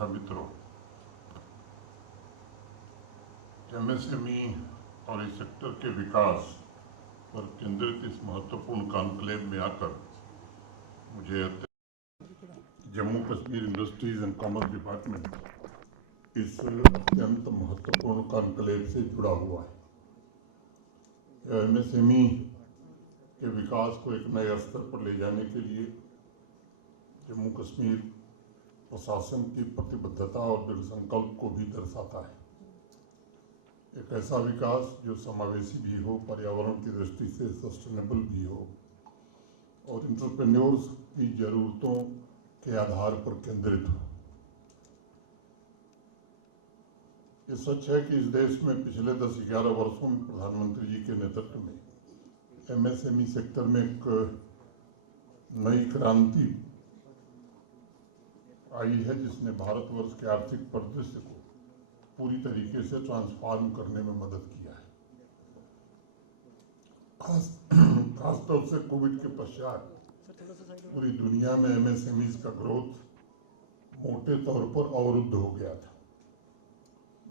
तथा मित्रों, एमएसएमई और इस सेक्टर के विकास पर केंद्रित इस महत्वपूर्ण कॉन्क्लेव में आकर मुझे Jammu Kashmir industries and commerce department इस अत्यंत महत्वपूर्ण कॉन्क्लेव से जुड़ा हुआ है। एमएसएमई के विकास को एक नए स्तर पर ले जाने के लिए जम्मू कश्मीर प्रशासन की प्रतिबद्धता और दृढ़ संकल्प को भी दर्शाता है। एक ऐसा विकास जो समावेशी भी हो, पर्यावरण की दृष्टि से सस्टेनेबल भी हो और एंटरप्रेन्योर्स की जरूरतों के आधार पर केंद्रित हो। ये सच है कि इस देश में पिछले 10-11 वर्षों में प्रधानमंत्री जी के नेतृत्व में एमएसएमई सेक्टर में एक नई क्रांति आई है, जिसने भारतवर्ष के आर्थिक परिदृश्य को पूरी तरीके से ट्रांसफॉर्म करने में मदद किया है। खासतौर से कोविड के पश्चात पूरी दुनिया में एमएसएमईज का ग्रोथ मोटे तौर पर अवरुद्ध हो गया था।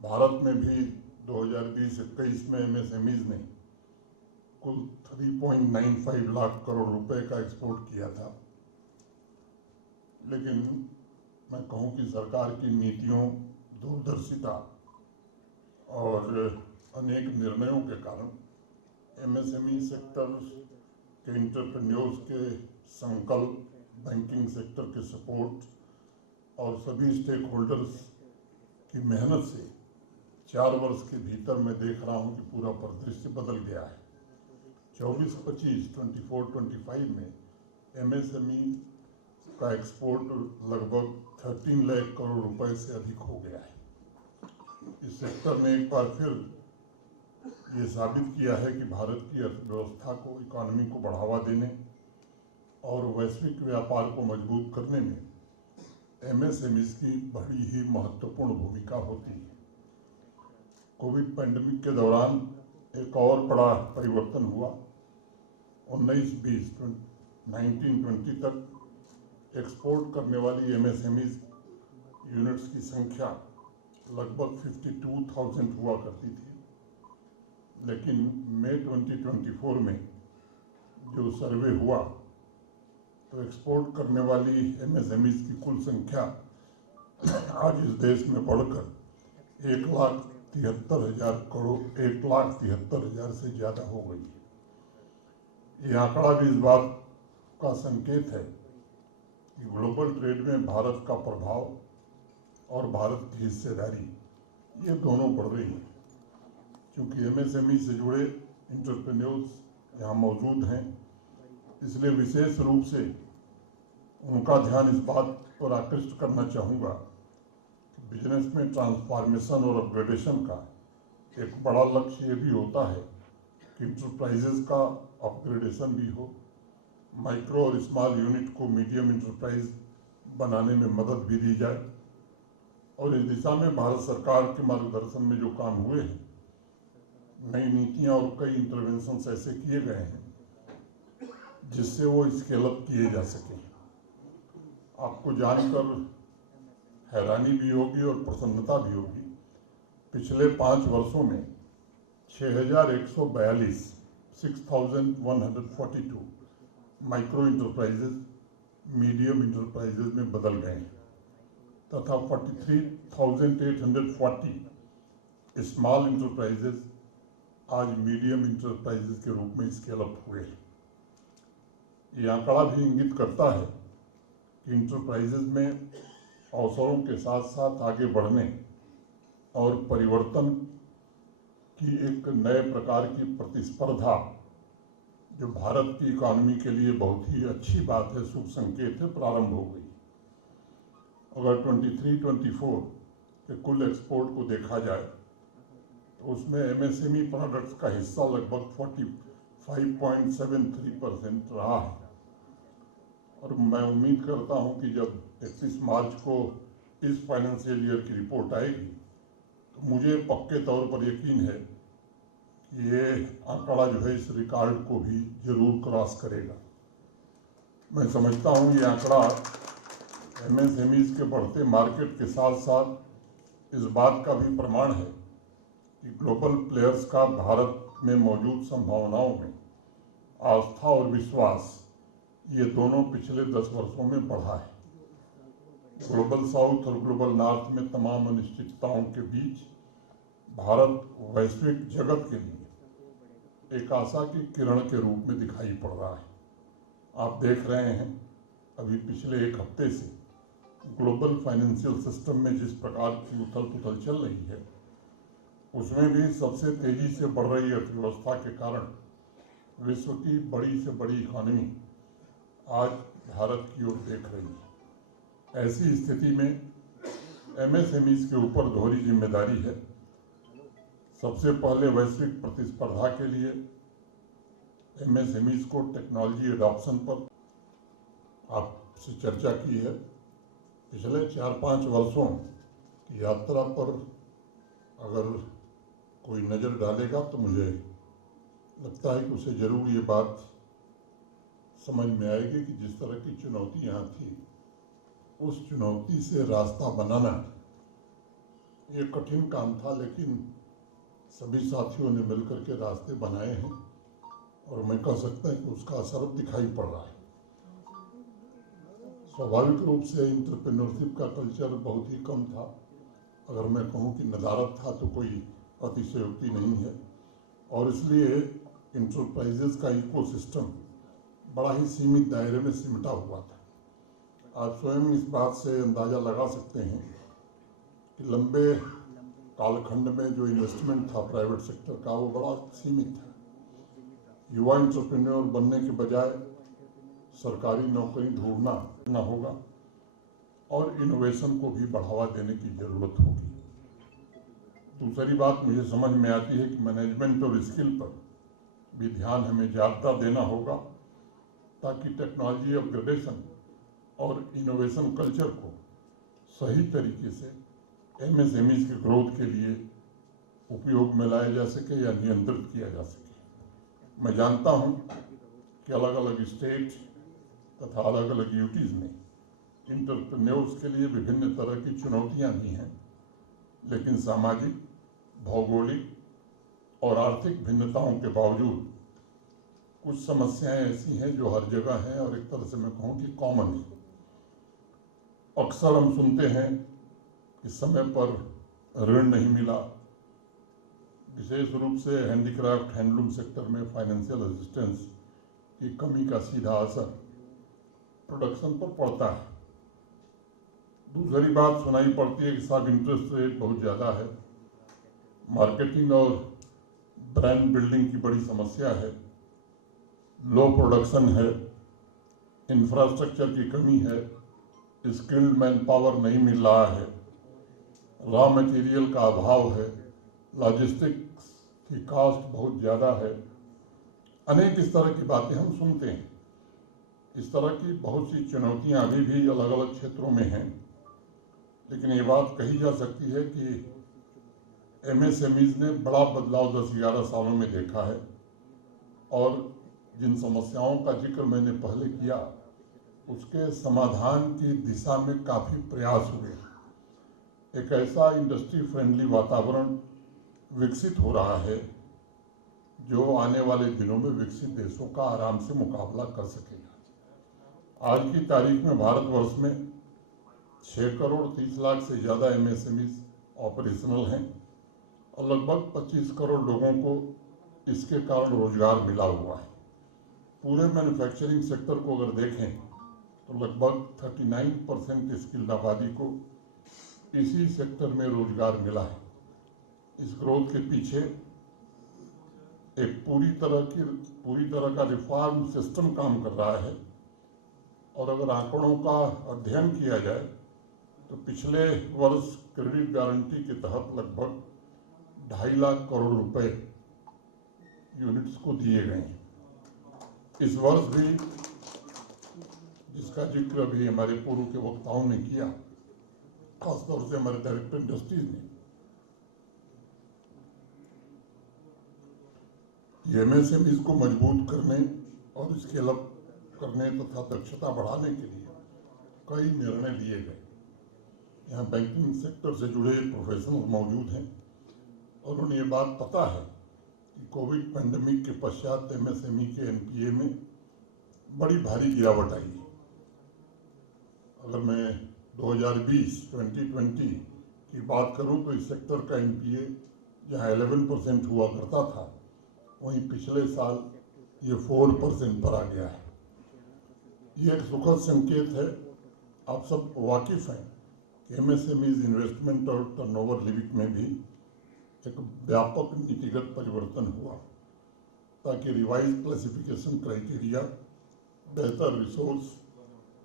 भारत में भी 2020-21 में एमएसएमईज ने कुल 3.95 लाख करोड़ रुपए का एक्सपोर्ट किया था, लेकिन मैं कहूं कि सरकार की नीतियों, दूरदर्शिता और अनेक निर्णयों के कारण एमएसएमई सेक्टर के एंटरप्रेन्योर्स के संकल्प, बैंकिंग सेक्टर के सपोर्ट और सभी स्टेक होल्डर्स की मेहनत से 4 वर्ष के भीतर मैं देख रहा हूं कि पूरा परिदृश्य बदल गया है। 24-25, 24-25 में एमएसएमई का एक्सपोर्ट लगभग 13 लाख करोड़ रुपए से अधिक हो गया है। इस सेक्टर ने एक बार फिर ये साबित किया है कि भारत की अर्थव्यवस्था को, इकोनॉमी को बढ़ावा देने और वैश्विक व्यापार को मजबूत करने में एमएसएमईज की बड़ी ही महत्वपूर्ण भूमिका होती है। कोविड पैंडेमिक के दौरान एक और बड़ा परिवर्तन हुआ। 19-20, 19-20 तक एक्सपोर्ट करने वाली एमएसएमईज यूनिट्स की संख्या लगभग 52,000 हुआ करती थी, लेकिन मई 2024 में जो सर्वे हुआ तो एक्सपोर्ट करने वाली एमएसएमईज की कुल संख्या आज इस देश में बढ़कर 1,73,000 करोड़, 1,73,000 से ज़्यादा हो गई है। ये आंकड़ा भी इस बात का संकेत है कि ग्लोबल ट्रेड में भारत का प्रभाव और भारत की हिस्सेदारी ये दोनों बढ़ रही हैं। क्योंकि एमएसएमई से जुड़े एंटरप्रेन्योर्स यहाँ मौजूद हैं, इसलिए विशेष रूप से उनका ध्यान इस बात पर आकृष्ट करना चाहूँगा कि बिजनेस में ट्रांसफॉर्मेशन और अपग्रेडेशन का एक बड़ा लक्ष्य ये भी होता है कि इंटरप्राइजेज का अपग्रेडेशन भी हो, माइक्रो और स्मॉल यूनिट को मीडियम इंटरप्राइज बनाने में मदद भी दी जाए। और इस दिशा में भारत सरकार के मार्गदर्शन में जो काम हुए हैं, नई नीतियां और कई इंटरवेंशंस ऐसे किए गए हैं जिससे वो स्केल अप किए जा सके। आपको जानकर हैरानी भी होगी और प्रसन्नता भी होगी, पिछले 5 वर्षों में 6,142 6,142 माइक्रो इंटरप्राइजेज मीडियम इंटरप्राइजेज में बदल गए हैं तथा 43,840 स्मॉल इंटरप्राइजेज आज मीडियम इंटरप्राइजेज के रूप में स्केल अप हुए हैं। ये आंकड़ा भी इंगित करता है कि इंटरप्राइजेज में अवसरों के साथ साथ आगे बढ़ने और परिवर्तन की एक नए प्रकार की प्रतिस्पर्धा, जो भारत की इकोनॉमी के लिए बहुत ही अच्छी बात है, शुभ संकेत है, प्रारंभ हो गई। अगर 23-24 के कुल एक्सपोर्ट को देखा जाए तो उसमें एमएसएमई प्रोडक्ट्स का हिस्सा लगभग 45.73% रहा है। और मैं उम्मीद करता हूं कि जब 31 मार्च को इस फाइनेंशियल ईयर की रिपोर्ट आएगी तो मुझे पक्के तौर पर यकीन है कि ये आंकड़ा जो है इस रिकॉर्ड को भी जरूर क्रॉस करेगा। मैं समझता हूं ये आंकड़ा एमएसएमईज के बढ़ते मार्केट के साथ साथ इस बात का भी प्रमाण है कि ग्लोबल प्लेयर्स का भारत में मौजूद संभावनाओं में आस्था और विश्वास, ये दोनों पिछले 10 वर्षों में बढ़ा है। ग्लोबल साउथ और ग्लोबल नॉर्थ में तमाम अनिश्चितताओं के बीच भारत वैश्विक जगत के लिए एक आशा की किरण के रूप में दिखाई पड़ रहा है। आप देख रहे हैं अभी पिछले एक हफ्ते से ग्लोबल फाइनेंशियल सिस्टम में जिस प्रकार की उथल पुथल चल रही है, उसमें भी सबसे तेजी से बढ़ रही अर्थव्यवस्था के कारण विश्व की बड़ी से बड़ी इकॉनमी आज भारत की ओर देख रही है। ऐसी स्थिति में एमएसएमईज के ऊपर दोहरी जिम्मेदारी है। सबसे पहले वैश्विक प्रतिस्पर्धा के लिए एमएसएमईज को टेक्नोलॉजी एडॉप्शन पर आपसे चर्चा की है। पिछले 4-5 वर्षों की यात्रा पर अगर कोई नज़र डालेगा तो मुझे लगता है कि उसे जरूर ये बात समझ में आएगी कि जिस तरह की चुनौती यहाँ थी, उस चुनौती से रास्ता बनाना ये कठिन काम था, लेकिन सभी साथियों ने मिलकर के रास्ते बनाए हैं और मैं कह सकता हूँ कि उसका असर दिखाई पड़ रहा है। स्वाभाविक रूप से एंटरप्रेन्योरशिप का कल्चर बहुत ही कम था। अगर मैं कहूँ कि नदारत था तो कोई अतिशयोक्ति नहीं है, और इसलिए इंटरप्राइजेस का इकोसिस्टम बड़ा ही सीमित दायरे में सिमटा हुआ था। आप स्वयं इस बात से अंदाज़ा लगा सकते हैं कि लंबे कालखंड में जो इन्वेस्टमेंट था प्राइवेट सेक्टर का, वो बड़ा सीमित था। युवा एंटरप्रेन्योर बनने के बजाय सरकारी नौकरी ढूंढना होगा और इनोवेशन को भी बढ़ावा देने की ज़रूरत होगी। दूसरी बात मुझे समझ में आती है कि मैनेजमेंट और स्किल पर भी ध्यान हमें ज़्यादा देना होगा, ताकि टेक्नोलॉजी अपग्रेडेशन और इनोवेशन कल्चर को सही तरीके से एमएसएमईज के ग्रोथ के लिए उपयोग में लाया जा सके या नियंत्रित किया जा सके। मैं जानता हूं कि अलग अलग स्टेट तथा अलग अलग यूटीज़ में इंटरप्रेन्योर्स के लिए विभिन्न तरह की चुनौतियां भी हैं, लेकिन सामाजिक, भौगोलिक और आर्थिक भिन्नताओं के बावजूद कुछ समस्याएं ऐसी हैं जो हर जगह हैं और एक तरह से मैं कहूँ कि कॉमन है। अक्सर हम सुनते हैं कि समय पर ऋण नहीं मिला, विशेष रूप से हैंडीक्राफ्ट हैंडलूम सेक्टर में फाइनेंशियल असिस्टेंस की कमी का सीधा असर प्रोडक्शन पर पड़ता है। दूसरी बात सुनाई पड़ती है कि साहब इंटरेस्ट रेट बहुत ज़्यादा है, मार्केटिंग और ब्रांड बिल्डिंग की बड़ी समस्या है, लो प्रोडक्शन है, इंफ्रास्ट्रक्चर की कमी है, स्किल्ड मैन पावर नहीं मिल रहा है, रॉ मटेरियल का अभाव है, लॉजिस्टिक्स की कॉस्ट बहुत ज़्यादा है। अनेक इस तरह की बातें हम सुनते हैं। इस तरह की बहुत सी चुनौतियां अभी भी अलग अलग क्षेत्रों में हैं, लेकिन ये बात कही जा सकती है कि एमएसएमईज ने बड़ा बदलाव 10-11 सालों में देखा है, और जिन समस्याओं का जिक्र मैंने पहले किया, उसके समाधान की दिशा में काफ़ी प्रयास हुए। एक ऐसा इंडस्ट्री फ्रेंडली वातावरण विकसित हो रहा है जो आने वाले दिनों में विकसित देशों का आराम से मुकाबला कर सकेगा। आज की तारीख में भारतवर्ष में 6 करोड़ 30 लाख से ज़्यादा एमएसएमईज ऑपरेशनल हैं और लगभग 25 करोड़ लोगों को इसके कारण रोजगार मिला हुआ है। पूरे मैन्युफैक्चरिंग सेक्टर को अगर देखें तो लगभग 39% स्किल्ड आबादी को इसी सेक्टर में रोजगार मिला है। इस ग्रोथ के पीछे एक पूरी तरह का रिफॉर्म सिस्टम काम कर रहा है, और अगर आंकड़ों का अध्ययन किया जाए तो पिछले वर्ष क्रेडिट गारंटी के तहत लगभग 2.5 लाख करोड़ रुपए यूनिट्स को दिए गए हैं। इस वर्ष भी, जिसका जिक्र अभी हमारे पूर्व के वक्ताओं ने किया, खासतौर से हमारे डायरेक्टर इंडस्ट्रीज ने, एमएसएमईज को मजबूत करने और स्केल अप करने तथा दक्षता बढ़ाने के लिए कई निर्णय लिए गए। यहाँ बैंकिंग सेक्टर से जुड़े प्रोफेशनल मौजूद हैं और उन्हें ये बात पता है कि कोविड पैंडेमिक के पश्चात एमएसएमई के एनपीए में बड़ी भारी गिरावट आई है। अगर मैं 2020 की बात करूं तो इस सेक्टर का एनपीए जहां 11% हुआ करता था, वहीं पिछले साल ये 4% पर आ गया है। ये एक सुखद संकेत है। आप सब वाकिफ हैं कि एमएसएमईज इन्वेस्टमेंट और टर्नओवर लिमिट में भी एक व्यापक नीतिगत परिवर्तन हुआ ताकि रिवाइज क्लासिफिकेशन क्राइटेरिया, बेहतर रिसोर्स,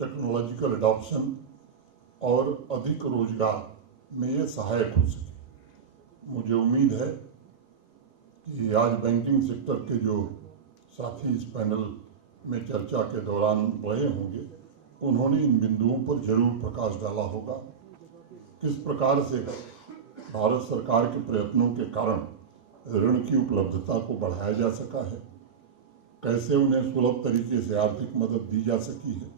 टेक्नोलॉजिकल एडॉप्शन और अधिक रोजगार में ये सहायक हो सके। मुझे उम्मीद है कि आज बैंकिंग सेक्टर के जो साथी इस पैनल में चर्चा के दौरान रहे होंगे, उन्होंने इन बिंदुओं पर जरूर प्रकाश डाला होगा। किस प्रकार से भारत सरकार के प्रयत्नों के कारण ऋण की उपलब्धता को बढ़ाया जा सका है, कैसे उन्हें सुलभ तरीके से आर्थिक मदद दी जा सकी है,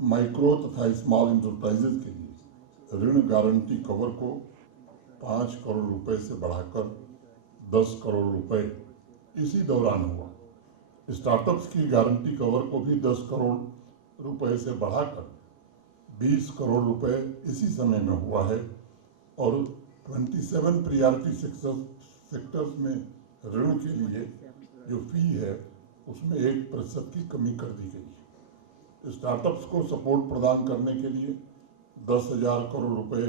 माइक्रो तथा स्मॉल इंटरप्राइजेज के लिए ऋण गारंटी कवर को 5 करोड़ रुपए से बढ़ाकर 10 करोड़ रुपए इसी दौरान हुआ। स्टार्टअप्स की गारंटी कवर को भी 10 करोड़ रुपए से बढ़ाकर 20 करोड़ रुपए इसी समय में हुआ है और 27 प्रियॉरिटी सेक्टर्स में ऋण के लिए जो फी है उसमें 1% की कमी कर दी गई है। स्टार्टअप्स को सपोर्ट प्रदान करने के लिए 10,000 करोड़ रुपए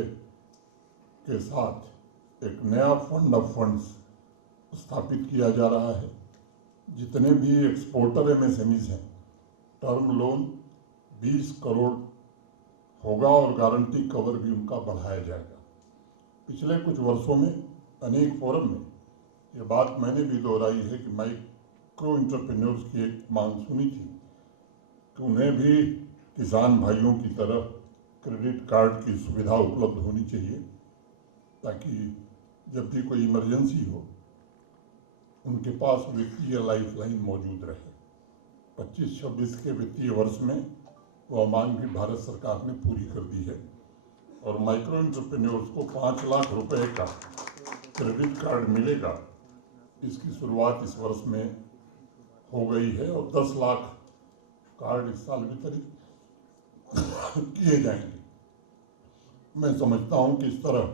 के साथ एक नया फंड ऑफ फंड्स स्थापित किया जा रहा है। जितने भी एक्सपोर्टर एमएसएमईज हैं, टर्म लोन 20 करोड़ होगा और गारंटी कवर भी उनका बढ़ाया जाएगा। पिछले कुछ वर्षों में अनेक फोरम में ये बात मैंने भी दोहराई है कि माइक्रो एंटरप्रेन्योर्स की एक मांग सुनी थी कि उन्हें भी किसान भाइयों की तरह क्रेडिट कार्ड की सुविधा उपलब्ध होनी चाहिए ताकि जब भी कोई इमरजेंसी हो उनके पास वित्तीय लाइफलाइन मौजूद रहे। 25-26 के वित्तीय वर्ष में वह मांग भी भारत सरकार ने पूरी कर दी है और माइक्रो एंटरप्रेन्योर्स को 5 लाख रुपए का क्रेडिट कार्ड मिलेगा। इसकी शुरुआत इस वर्ष में हो गई है और 10 लाख कार्ड इस साल वितरित किए जाएंगे। मैं समझता हूं कि इस तरह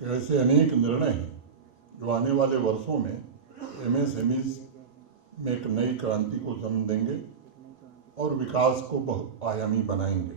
के ऐसे अनेक निर्णय हैं जो आने वाले वर्षों में एमएसएमईज में एक नई क्रांति को जन्म देंगे और विकास को बहुआयामी बनाएंगे।